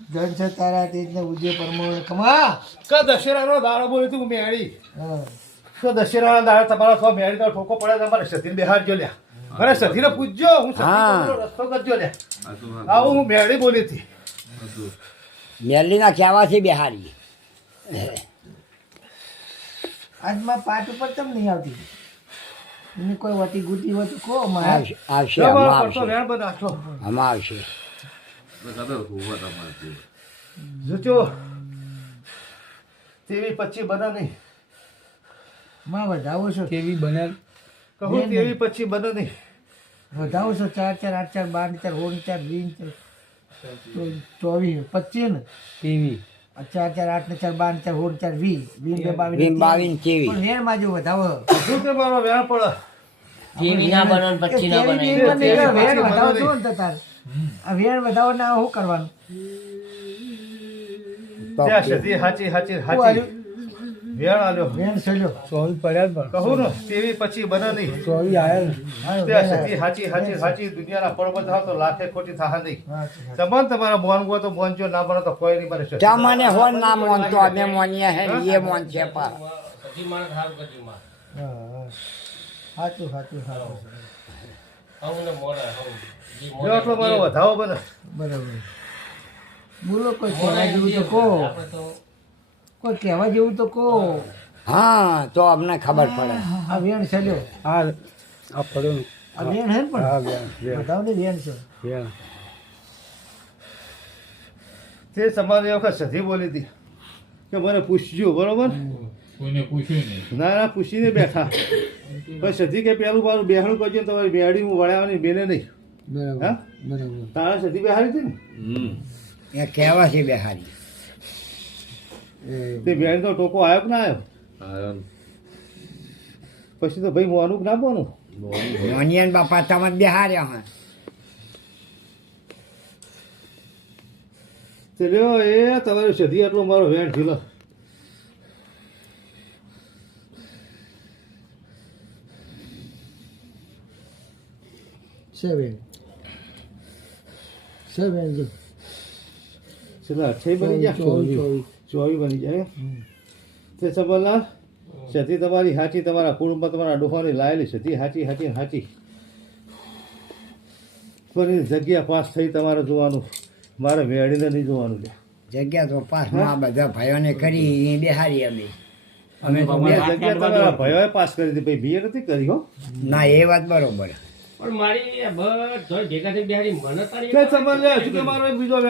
ધન છે તારા તેજને ઉજ્જે પરમોણ કમા કે દશેરાનો દાડો બોલી તું મેળી હા કે દશેરાના દાડે તમારા સ્વ મેળી તો ઠોકો પડે તમારે સતીને બેહાડજો લ્યા અરે સતીને પૂછજો હું સતી રસ્તો કરજો લ્યા આવું હું મેળી બોલી હતી મેલીના કહેવાથી બિહારી આજમાં પાટ ઉપર કેમ નહીં આવતી એની કોઈ વટી ગુટી હોય તો કહો મારે આવશે આવશે તમારો આમાં પડતો આવશે વેણ બનાવશો આમાં આવશે જોજો તેવી પછી બને નહીં માં વધાવો છો કેવી બને કહું તેવી પછી બને નહીં વધાવો છો 4 4 8 4 12 4 19 4 20 24 25 ને કેવી 4 4 8 4 12 4 19 4 20 વીમ 22 કેવી પણ વેણમાં જો વધાવો શું કે મારો વેણ પડે જેવી ના બનો ને પછી ના કેવી બનાવી વેણ તેવી વેણ પછી વધાવો બનાવી. છો ને તો તાર આ વેણ વધાવો ના શું કરવાનું તો ત્યાં સતી હાચી હાચી શું હાચી આલ્યું? વેણ આલ્યો વેણ સલ્યો ચોવી પડ્યા પણ કહું ને તેવી પછી બને નહીં ચોવી આયા ને આવ્યો, ત્યાં વેણ સતી હાચી હાચી હાચી દુનિયાના પડમાં થાવ તો લાખે ખોટી થાહ નહીં આવ્યો. તમારે તમારા બોન ગો તો બોનજો ના બનો તો કોઈ નહીં બને છે ત્યાં મને હોન ના મોનતો અમે મોનીએ હે ને એ મોન છે પા પછી માણસ હારું કરજો માં હા, હા. સાચું સાચું સાચું આવું ને મોડા આવું જી જો આટલો મારો વધાવો બને બરાબર બોલો કોઈ કહેવા જેવું તો કહો આપણે તો કોઈ કહેવા જેવું તો કહો હા તો અમને ખબર પડે આ વેણ સલ્યો આ આ પડ્યો ને. આ વેણ હે ને હા પણ બેન બેન બધાવની વેણ છે બેન તે તમારે એ વખત સધી બોલી હતી કે મને પૂછજો બરોબર કોઈને પૂછ્યું નહીં ના ના પૂછીને બેઠા પછી સધી કે પેલું મારું બેહણું કરજો ને તમારી બેહાડી હું વળાવવાની બેને નહીં બરાબર હા બરાબર તારા સધી બેહાડી હતી ને એ કહેવાથી બિહારી તે બેન તો ટોકો આવ્યો કે ના આવ્યો પછી તો ભાઈ મોનું કે ના મોનું મોનિયન બાપા તમે બિહાર્યા હા તે લ્યો એ તમારી સધી આટલો મારો વેણ ઢીલો છે વેણ છે વેણ જો છેલ્લા 8 બની ગયા ચોવીસ. 24 બની જાય તે સબરલાલ સતી તમારી હાચી તમારા કુટુંબમાં તમારા ડોહાની લાયેલી સતી હાચી હાચી હાચી પણ એ જગ્યા પાસ થઈ તમારે જોવાનું મારે વેડીને નહીં જોવાનું લે જગ્યા તો પાસમાં બધા ભાઈઓને કરી એ બિહારી અમે અમે તો બે જગ્યા તમારા ભાઈઓએ પાસ કરી હતી ભાઈ બીએ નથી કરી હો ના એ વાત બરોબર પણ મારી આ બધો ભેગા થઈ બિહારી મને તારી કે સમજ લે હજુ કે મારો એક બીજો